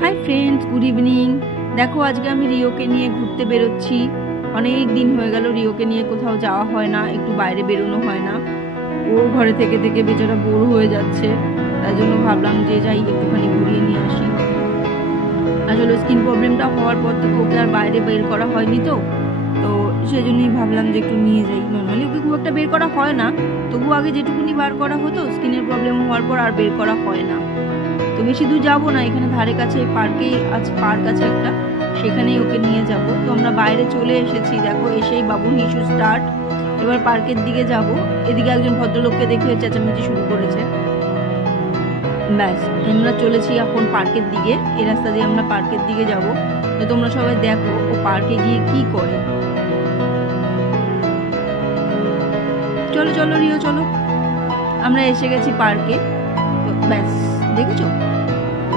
Hi friends good evening. देखो आज के रियो के लिए घुरते बेरोচ্ছি। अनेक दिन हो गेल रियो के लिए कोথাও যাওয়া হয় না, একটু বাইরে বেরোনো হয় না। ও ঘরে থেকে থেকে বেচারা বোর হয়ে যাচ্ছে, তাই জন্য ভাবলাম যে যাই একটুখানি ঘুরিয়ে নিয়ে আসি। আসলে স্কিন প্রবলেমটা হওয়ার পর থেকে ওকে আর বাইরে বের করা হয়নি, তো সেজন্যই ভাবলাম যে একটু নিয়ে যাই। নর্মালি ওকে খুব একটা বের করা হয় না, তবু আগে যেটুকুনি বার করা হতো স্কিনের প্রবলেম হওয়ার পর আর বের করা হয় না। তো বেশি দূর যাবো না, এখানে ধারে কাছে পার্কেই আছে, পার্ক আছে একটা, সেখানেই ওকে নিয়ে যাব। তো আমরা বাইরে চলে এসেছি, দেখো এসেই বাবুর হিসু স্টার্ট। এবার পার্কের দিকে যাব। এদিকে একজন ভদ্রলোককে দেখে চেঁচামেচি শুরু করেছে। ব্যাস আমরা চলেছি এখন পার্কের দিকে। এই রাস্তা দিয়ে আমরা পার্কের দিকে যাব। তো তোমরা সবাই দেখো ও পার্কে গিয়ে কি করে। চলো চলো রিও চলো, আমরা এসে গেছি পার্কে। তো ব্যাস দেখেছো,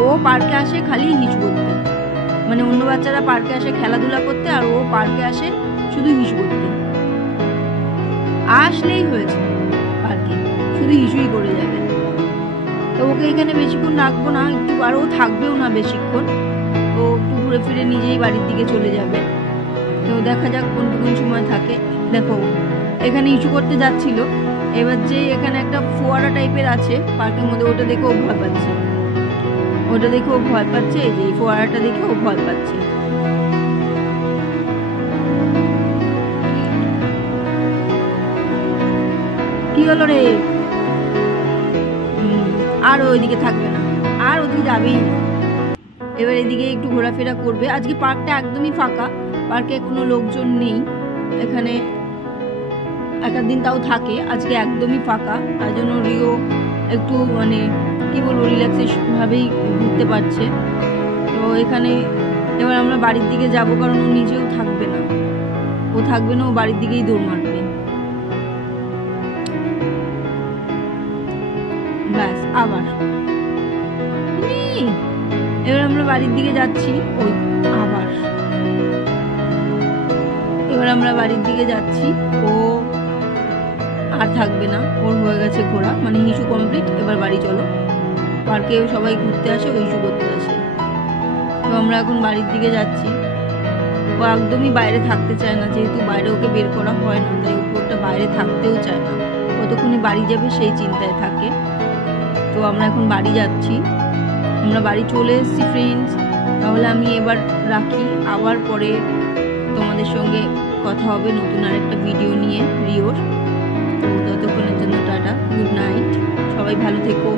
ও পার্কে আসে খালি হিসু করতে, মানে অন্য বাচ্চারা পার্কে আসে খেলাধুলা করতে, আর ও পার্কে আসে শুধু হিসু করতে। আসলেই হয়েছে পার্কে শুধু হিসুই করে যাবে। তো ওকে এখানে বেশিক্ষণ রাখবো না, একটু আর ও থাকবেও না বেশিক্ষণ। তো একটু ঘুরে ফিরে নিজেই বাড়ির দিকে চলে যাবে। তো দেখা যাক কোনটুকুন সময় থাকে। দেখো এখানে ইস্যু করতে যাচ্ছিল, এবার যে এখানে একটা ফোয়ারা টাইপের আছে পার্কের মধ্যে, ওটা দেখে ও ভয় পাচ্ছে। ওটা দেখে ও ভয় পাচ্ছে, এই যে ফোয়ারাটা দেখে ও ভয় পাচ্ছে। কি হলো রে? আর ওইদিকে থাকবে না, আর ওদিকে যাবেই না। এবার এদিকে একটু ঘোরাফেরা করবে। আজকে পার্কটা একদমই ফাঁকা, পার্কে কোনো লোকজন নেই। এখানে এক দিন তাও থাকে, আজকে একদমই ফাঁকা, তার জন্য রিও একটু মানে কি বলবো রিল্যাক্সেশন ভাবেই ঘুরতে পারছে। তো এখানে এবার আমরা বাড়ির দিকে যাব, কারণ ও নিজেও থাকবে না, ও থাকবে না, ও বাড়ির দিকেই দৌড় মারবে। ব্যাস আবার এবার আমরা বাড়ির দিকে যাচ্ছি। ওই আবার এবার আমরা বাড়ির দিকে যাচ্ছি। ও আর থাকবে না, ওর হয়ে গেছে ঘোরা, মানে হিসু কমপ্লিট। এবার বাড়ি চলো। পার্কে সবাই ঘুরতে আসে, ও হিসু করতে আসে। তো আমরা এখন বাড়ির দিকে যাচ্ছি। ও একদমই বাইরে থাকতে চায় না, যেহেতু বাইরে ওকে বের করা হয় না, তাই ওকে ওটা বাইরে থাকতেও চায় না। কতক্ষণে বাড়ি যাবে সেই চিন্তায় থাকে। তো আমরা এখন বাড়ি যাচ্ছি, আমরা বাড়ি চলে এসেছি ফ্রেন্ডস। তাহলে আমি এবার রাখি, আবার পরে তোমাদের সঙ্গে কথা হবে নতুন আর একটা ভিডিও নিয়ে রিওর। তো ততক্ষণের জন্য টাটা, গুড নাইট, সবাই ভালো থেকো।